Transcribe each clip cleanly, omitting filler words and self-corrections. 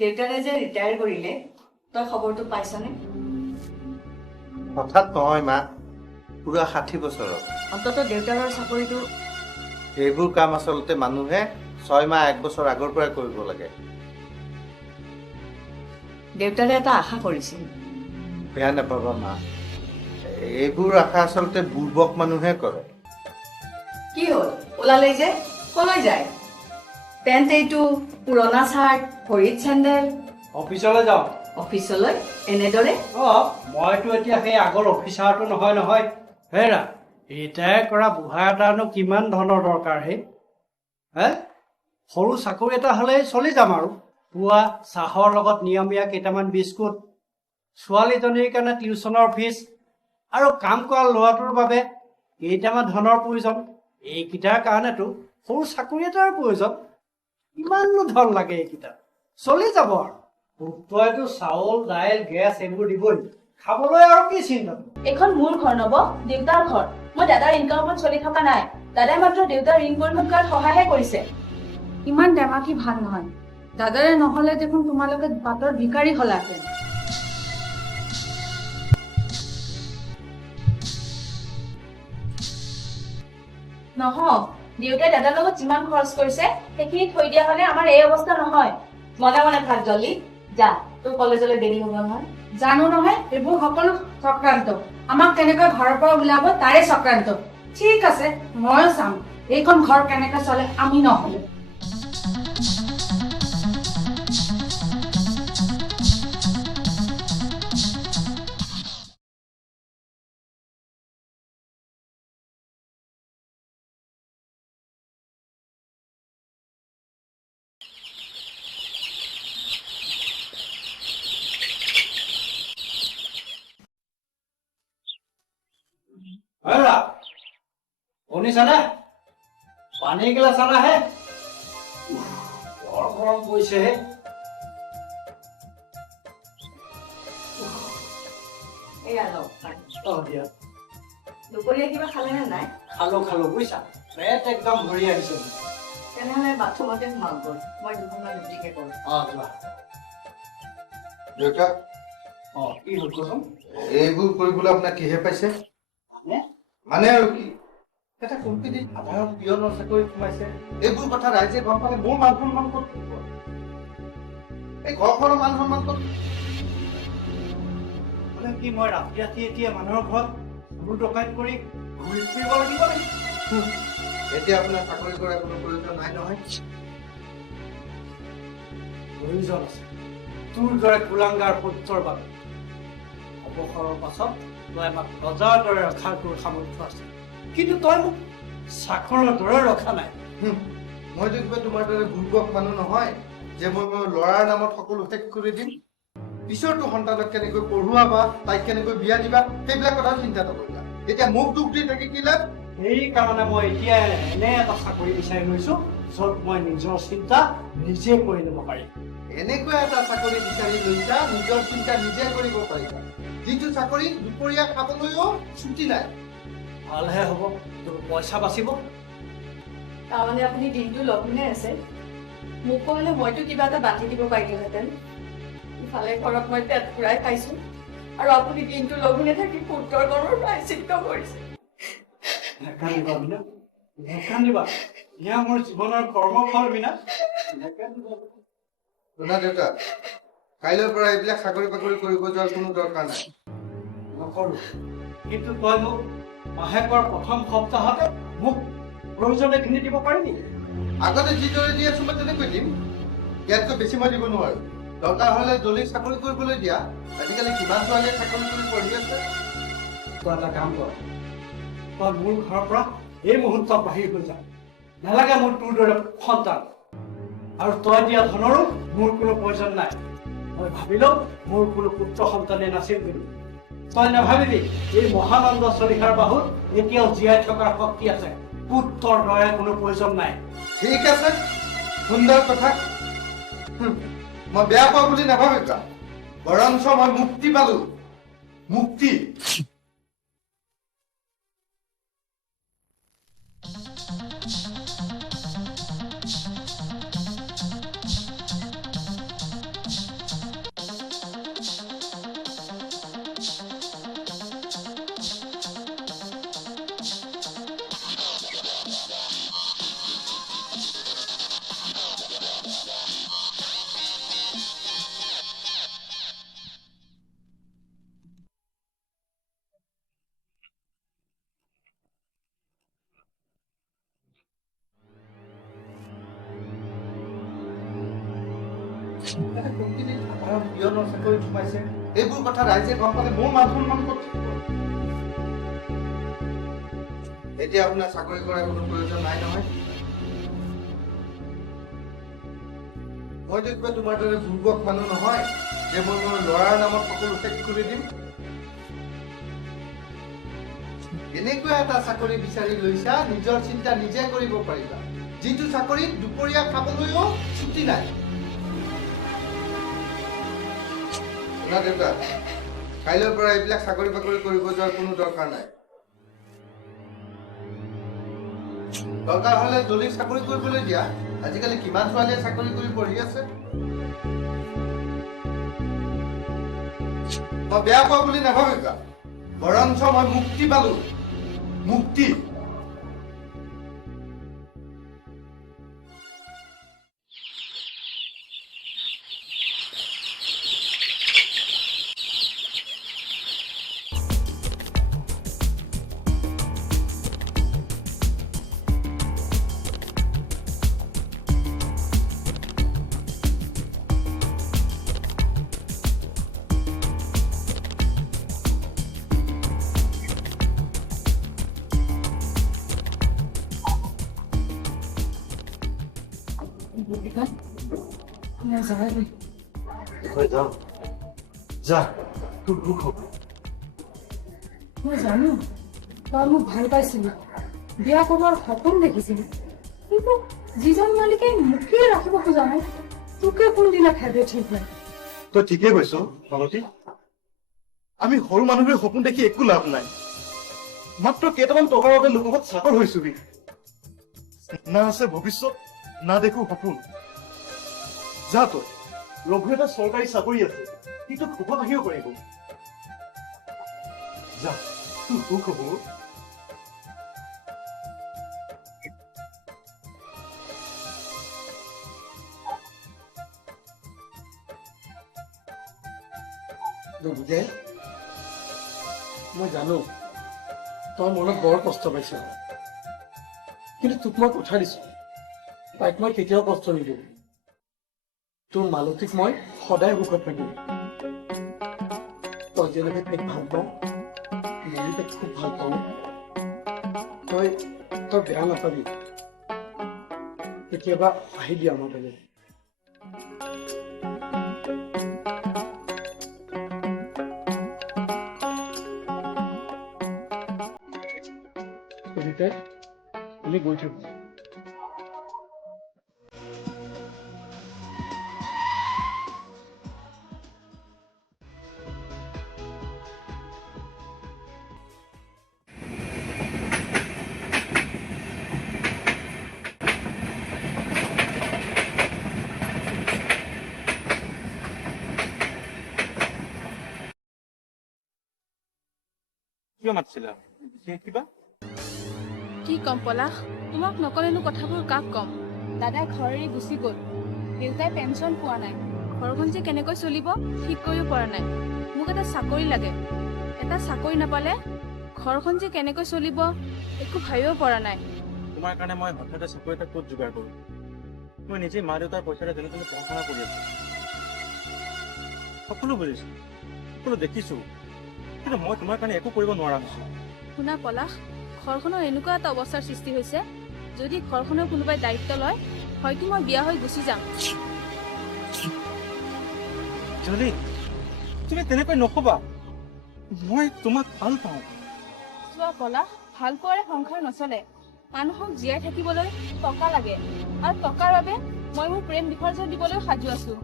দেউতাৰে যে ৰিটায়াৰ কৰিলে তই খবৰটো পাইছনে? হঠাৎ নহয় মা, পুৰা 60 বছৰত। অন্ততঃ দেউতাৰৰ চাকৰিটো সেইবোৰ কাম আচলতে মানুহে 6 মাহ 1 বছৰ আগৰ পৰাই কৰিব লাগে। দেউতাৰে এটা আশা কৰিছিল। বেয়া নাপাবা মা, এইবোৰ আশা আচলতে বুৰ্বক মানুহে কৰে। কি হ'ল ওলালেই যে? কলৈ যায়? পেণ্ট এইটো, পুৰণা চাৰ্ট, ভৰিত চেণ্ডেল। অফিচলৈ যাওঁ। অফিচলৈ এনেদৰে? মইতো এতিয়া সেই আগৰ অফিচাৰটো নহয় হেৰা, ৰিটায়াৰ কৰা বুঢ়া এটানো কিমান ধনৰ দৰকাৰ হে? সৰু চাকৰি এটা হ'লেই চলি যাম আৰু। পুৱা চাহৰ লগত নিয়মীয়া কেইটামান বিস্কুট, ছোৱালীজনীৰ কাৰণে টিউচনৰ ফিজ আৰু কাম কৰা ল'ৰাটোৰ বাবে কেইটামান ধনৰ প্ৰয়োজন। এইকেইটাৰ কাৰণেতো সৰু চাকৰি এটাৰ প্ৰয়োজন। কিমাননো ধন লাগে এইকেইটা? চলি যাব আৰু। তইতো চাউল, দাইল, গেছ এইবোৰ দিবই, খাবলৈ আৰু কি চিন্তা? এইখন মোৰ ঘৰ নব, দেউতাৰ ঘৰ। মই দাদাৰ ইনকামত চলি থকা নাই। দাদাই মাত্ৰ দেউতাৰ ঋণ পৰিশোধ কৰাত সহায়হে কৰিছে। ইমান দেমাকি ভাল নহয়। দাদাৰে নহলে দেখোন তোমালোকে বাটৰ ভিকাৰী হলাহেঁতেন। নহওক, দেউতাই দাদাৰ লগত যিমান খৰচ কৰিছে সেইখিনি থৈ দিয়া হলে আমাৰ এই অৱস্থা নহয়। মনে মনে থাক জল্দি যা, তোৰ কলেজলৈ দেৰি হ'ব নহয়। জানো নহয়, এইবোৰ সকলো চক্ৰান্ত। আমাক কেনেকৈ ঘৰৰ পৰা ওলাব তাৰে চক্ৰান্ত। ঠিক আছে, ময়ো চাম এইখন ঘৰ কেনেকৈ চলে আমি নহলে। শুনিছানে? পানী গিলাচ আনাহে। বৰ গৰম পৰিছেহে। এয়া লওক। দিয়া দুপৰীয়া কিবা খালেনে নাই? খালো বুজিছা, পেট একদম ভৰি আহিছে। তেনেহ'লে বাথৰুমতে সোমাল গ'ল। মই দুখনমান ৰুটিকে কৰোঁ। যোৱা। দেউতা, কি হ'ল কচোন? এইবোৰ কৰিবলৈ আপোনাক কিহে পাইছে? মানে আৰু কি? এটা কোম্পানীত সাধাৰণ পিয়নৰ চাকৰি সোমাইছে। এইবোৰ কথা ৰাইজে গম পালে মোৰ মান সন্মান ক'ত থাকিব? এই ঘৰখনৰ মান সন্মান ক'ত? মানে কি মই ৰাতি এতিয়া মানুহৰ ঘৰত চুৰ ডকাইত কৰি ঘূৰি ফুৰিব লাগিব নেকি? এতিয়া আপোনাৰ চাকৰি কৰাৰ কোনো প্ৰয়োজন নাই নহয়। প্ৰয়োজন আছে তোৰ দৰে কুলাংগাৰ পুত্ৰৰ বাবে। অৱসৰৰ পাছত তই আমাক ৰজাৰ দৰে ৰখাৰ তোৰ সামৰ্থ্য আছে, কিন্তু তই মোক চাকৰৰ দৰে ৰখা নাই। মইতো কিবা তোমাৰ দৰে বুৰ্বক মানুহ নহয় যে মই মোৰ ল'ৰাৰ নামত সকলো শেষ কৰি দিম। পিছৰটো সন্তানক কেনেকৈ পঢ়ুৱাবা, তাইক কেনেকৈ বিয়া দিবা, সেইবিলাক কথা চিন্তা নকৰিবা। এতিয়া মোক দুখ দি থাকি কি লাভ? সেইকাৰণে মই এতিয়া এনে এটা চাকৰি বিচাৰি লৈছো য'ত মই নিজৰ চিন্তা নিজে কৰি ল'ব পাৰিম। এনেকুৱা এটা চাকৰি বিচাৰি লৈছা নিজৰ চিন্তা নিজে কৰিব পাৰিবা, যিটো চাকৰি দুপৰীয়া খাবলৈও ছুটি নাই। ভালহে হ'ব, তোৰ পইচা বাচিব। তাৰমানে আপুনি দিনটো লঘোণে আছে? মোক ক'লে মইতো কিবা এটা বান্ধি দিব পাৰিলোহেঁতেন। ইফালে ঘৰত মই পেট ফুৰাই খাইছো আৰু আপুনি দিনটো লঘোণে থাকি পুত্ৰৰ গৰ্ভৰ প্ৰায়শ্চিত্ত কৰিছে। নেকান্দিবা, এয়া মোৰ জীৱনৰ কৰ্মফল বিনা। শুনা দেউতা, কাইলৈৰ পৰা এইবিলাক চাকৰি বাকৰি কৰিব যোৱাৰ কোনো দৰকাৰ নাই। নকৰো, কিন্তু তই মোক মাহেকৰ প্ৰথম সপ্তাহতে মোক প্ৰয়োজনীয়খিনি দিব পাৰিবি? আগতে যিদৰে দি আছো মই তেনেকৈ দিম। ইয়াতকৈ বেছি মই দিব নোৱাৰো। দৰকাৰ হ'লে জলদি চাকৰি কৰিবলৈ দিয়া। আজিকালি কিমান ছোৱালীয়ে চাকৰি কৰি পঢ়ি আছে। তই এটা কাম কৰ, তই মোৰ ঘৰৰ পৰা এই মুহূৰ্তত বাহিৰ হৈ যা। নালাগে মোৰ তোৰ দৰে সন্তান, আৰু তই দিয়া ধনৰো মোৰ কোনো প্ৰয়োজন নাই। মই ভাবিলো মোৰ কোনো পুত্ৰ সন্তানেই নাছিল বুলি। তই নাভাবিবি এই মহানন্দ চলিহাৰ বাহুত এতিয়াও জীয়াই থকাৰ শক্তি আছে। পুত্ৰৰ দৰে কোনো প্ৰয়োজন নাই। ঠিক আছে, সুন্দৰ কথা। মই বেয়া পাওঁ বুলি নাভাবিবা, বৰঞ্চ মই মুক্তি পালো। মুক্তি। কোম্পানীত সাধাৰণ পিয়নৰ চাকৰিত সোমাইছে এইবোৰ কথা ৰাইজে গম পালে মোৰ মান সন্মান ক'ত থাকিব? এতিয়া আপোনাৰ চাকৰি কৰাৰ কোনো প্ৰয়োজন নাই নহয়। মইতো কিবা তোমাৰ দৰে বুৰ্বক মানুহ নহয় যে মই মোৰ ল'ৰাৰ নামত সকলো শেষ কৰি দিম। এনেকুৱা এটা চাকৰি বিচাৰি লৈছা নিজৰ চিন্তা নিজে কৰিব পাৰিবা, যিটো চাকৰিত দুপৰীয়া খাবলৈও ছুটি নাই। শুনা দেউতা, কাইলৈৰ পৰা এইবিলাক চাকৰি বাকৰি কৰিব যোৱাৰ কোনো দৰকাৰ নাই। দৰকাৰ হলে জলিক চাকৰি কৰিবলৈ দিয়া। আজিকালি কিমান ছোৱালীয়ে চাকৰি কৰি পঢ়ি আছে। মই বেয়া পোৱা বুলি নাভাবিবা, বৰঞ্চ মই মুক্তি পালো। মুক্তি। যা তোৰ দুখ হ'ব। মই জানো তই মোক ভাল পাইছিলি, বিয়া কৰোৱাৰ সপোন দেখিছিলি, কিন্তু যিজন মালিকে মোকে ৰাখিব খোজা নাই তোকে কোনদিনা খেদে ঠিক নাই। তই ঠিকে কৈছ মালতী। আমি সৰু মানুহবোৰে সপোন দেখি একো লাভ নাই। মাত্ৰ কেইটামান টকাৰ বাবে লোকত চাকৰ হৈছোহি। না আছে ভৱিষ্যত, না দেখো সপোন। যা তই, ৰঘু এটা চৰকাৰী চাকৰি আছে, সি তোক সুখত আহিব পাৰিব। যা, তোৰ সুখ হ'ব। বিজয়, মই জানো তই মনত বৰ কষ্ট পাইছ, কিন্তু তোক মই কথা দিছো, তাইক মই কেতিয়াও কষ্ট নিদিওঁ। তোৰ মালতীক মই সদায় সুখত ৰাখিম। তই যেনেকে তাইক ভাল পাওঁ, ময়ো তাইক খুব ভাল পাওঁ। তই বেয়া নাপাবি, কেতিয়াবা আহিবি আমাৰ বেলেগ। আমি গৈ থাকো। কিয় মাতিছিলা? কিবা কি কম পলাশ, তোমাক নকলেনো কথাবোৰ কাক কম? দাদাই ঘৰ এৰি গুচি গ'ল, দেউতাই পেঞ্চন পোৱা নাই, ঘৰখন যে কেনেকৈ চলিব ঠিক কৰিব পৰা নাই। মোক এটা চাকৰি লাগে, এটা চাকৰি নাপালে ঘৰখন যে কেনেকৈ চলিব একো ভাবিব পৰা নাই। তোমাৰ কাৰণে মই হঠাতে চাকৰি এটা ক'ত যোগাৰ কৰোঁ? মই নিজে মা দেউতাৰ পইচাৰে যেনে তেনে পঢ়া শুনা কৰি আছো। সকলো বুজিছো, সকলো দেখিছো, কিন্তু মই তোমাৰ কাৰণে একো কৰিব নোৱাৰা হৈছো। শুনা পলাশ, ঘৰখনৰ এনেকুৱা এটা অৱস্থাৰ সৃষ্টি হৈছে, যদি ঘৰখনৰ কোনোবাই দায়িত্ব লয় হয়তো মই বিয়া হৈ গুচি যাম। জলি, তুমি তেনেকৈ নকবা, মই তোমাক ভাল পাওঁ। চোৱা পলাশ, ভাল পোৱাৰে সংসাৰ নচলে। মানুহক জীয়াই থাকিবলৈ টকা লাগে, আৰু টকাৰ বাবে মই মোৰ প্ৰেম বিসৰ্জন দিবলৈ সাজু আছো।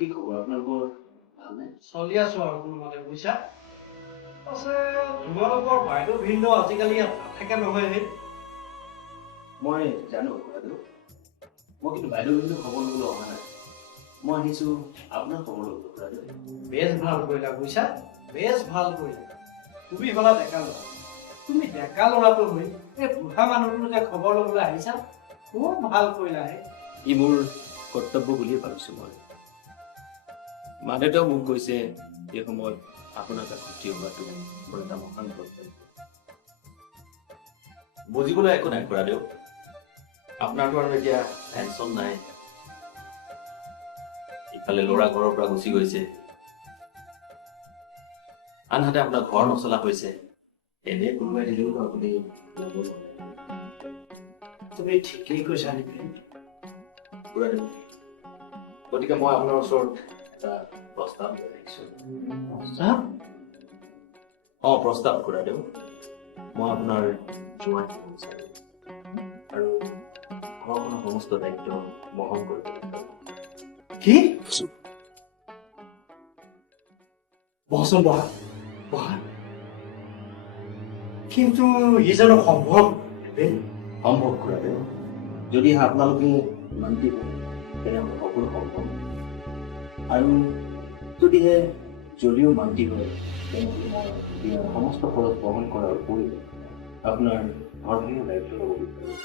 কি খবৰ আপোনালোকৰ? চলি আছো আৰু কোনোমতে বুজিছা। তোমালোকৰ বাইদেউ ভিন্ন আজিকালি ইয়াত নাথাকে নহয় হে। মই জানো কথাটো, মই কিন্তু বাইদেউ কিন্তু খবৰ ল'বলৈ অহা নাই। মই আহিছোঁ আপোনাৰ খবৰ ল'বলৈ খুৰাদেউ। বেছ ভাল কৰিলা বুজিছা, বেছ ভাল কৰিলা। তুমি হ'লা ডেকা ল'ৰা, তুমি ডেকা ল'ৰাটো হৈ এই বুঢ়া মানুহটোলৈকে খবৰ ল'বলৈ আহিছা, খুব ভাল কৰিলা হে। ই মোৰ কৰ্তব্য বুলিয়ে ভাবিছোঁ মই। মা দেউতাও মোক কৈছে এই সময়ত আপোনাৰ কাষ সুখী হোৱাটো মোৰ এটা মহান কৰ্তব্য। বুজিবলৈ একো নাই খুৰাদেউ, আপোনাৰতো আৰু এতিয়া টেনশ্যন নাই। ইফালে ল'ৰা ঘৰৰ পৰা গুচি গৈছে, আনহাতে আপোনাৰ ঘৰ নচলা হৈছে। এনে কোনোবাই দিলেও আপুনি ল'ব নোৱাৰে। তুমি ঠিকেই কৈছা নেকি? খুৰাদেউ, গতিকে মই আপোনাৰ ওচৰত এটা প্ৰস্তাৱ লৈ আহিছোঁ। প্ৰস্তাৱ খুৰাদেউ, মই আপোনাৰ জোঁৱাই হ'ব বিচাৰোঁ আৰু ঘৰখনৰ সমস্ত দায়িত্ব বহন কৰিব বিচাৰোঁ। কি? বহাচোন বহা বহা। কিন্তু ই জানো সম্ভৱ? সম্ভৱ খুৰাদেউ, যদিহে আপোনালোকে মান্তি কৰে তেনেহ'লে সকলো সম্ভৱ। আৰু যদিও মান্তি হয় তেনেহ'লে মই বিয়াৰ সমস্ত খৰচ বহন কৰাৰ উপৰিও আপোনাৰ ঘৰখনৰ দায়িত্ব ল'ব বিচাৰোঁ।